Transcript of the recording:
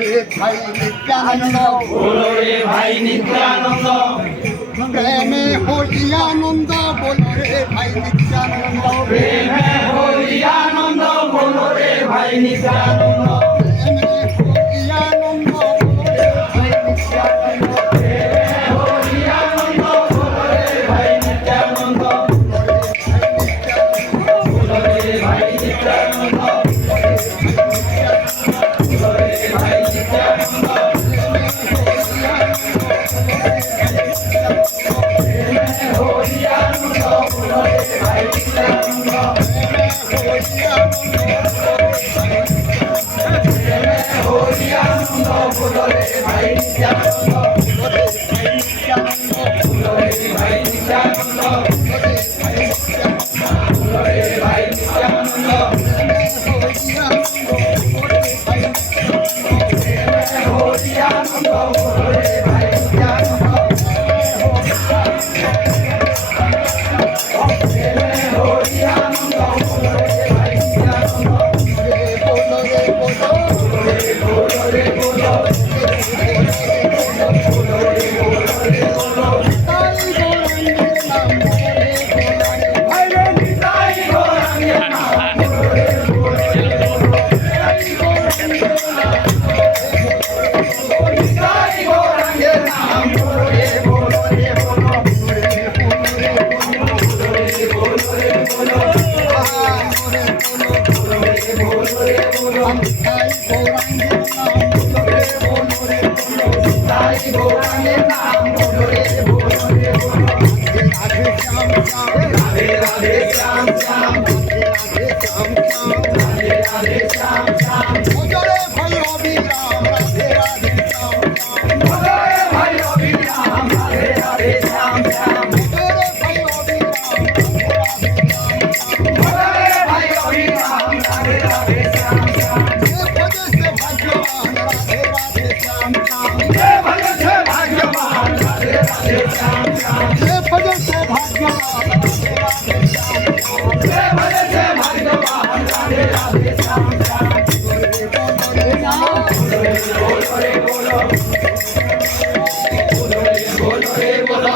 রে ভাই নিত্যানন্দ, बोलो रे भाई नित्यानंद, প্রেমে হরি আনন্দ বলো রে ভাই নিত্যানন্দ, प्रेमे होली आनंद बोलो रे भाई नित्यानंद, প্রেমে হরি আনন্দ বলো রে ভাই নিত্যানন্দ, प्रेमे होली आनंद बोलो रे भाई नित्यानंद, बोलो रे भाई नित्यानंद, बोलो रे भाई नित्यानंद, प्रेमे होली आनंद बोलो रे भाई नित्यानंद, प्रेमे होली आनंद बोलो रे भाई नित्यानंद, बोलो रे भाई नित्यानंद, बोलो रे भाई नित्यानंद, प्रेमे होली आनंद बोलो रे भाई नित्यानंद, प्रेमे होली आनंद बोलो रे भाई नित्यानंद, बोलो रे बोलो, भाई रे निताई गौरांगे नाम बोलो रे बोलो रे निताई गौरांगे नाम बोलो रे बोलो रे बोलो, बोलो रे बोलो, बोलो रे बोलो, निताई गौरांगे नाम बोलो रे बोलो रे बोलो, राधे राधे श्याम श्याम, राधे राधे श्याम श्याम, बोलो रे भाई अभिराम राधे राधे श्याम श्याम, बोलो रे भाई अभिराम राधे राधे श्याम श्याम, बोलो रे भाई अभिराम राधे राधे श्याम श्याम, जय भजन से भाग्यवान राधे राधे श्याम श्याम, जय भजन से भाग्यवान राधे राधे श्याम श्याम, बोलो रे बोलो, बोलो रे बोलो,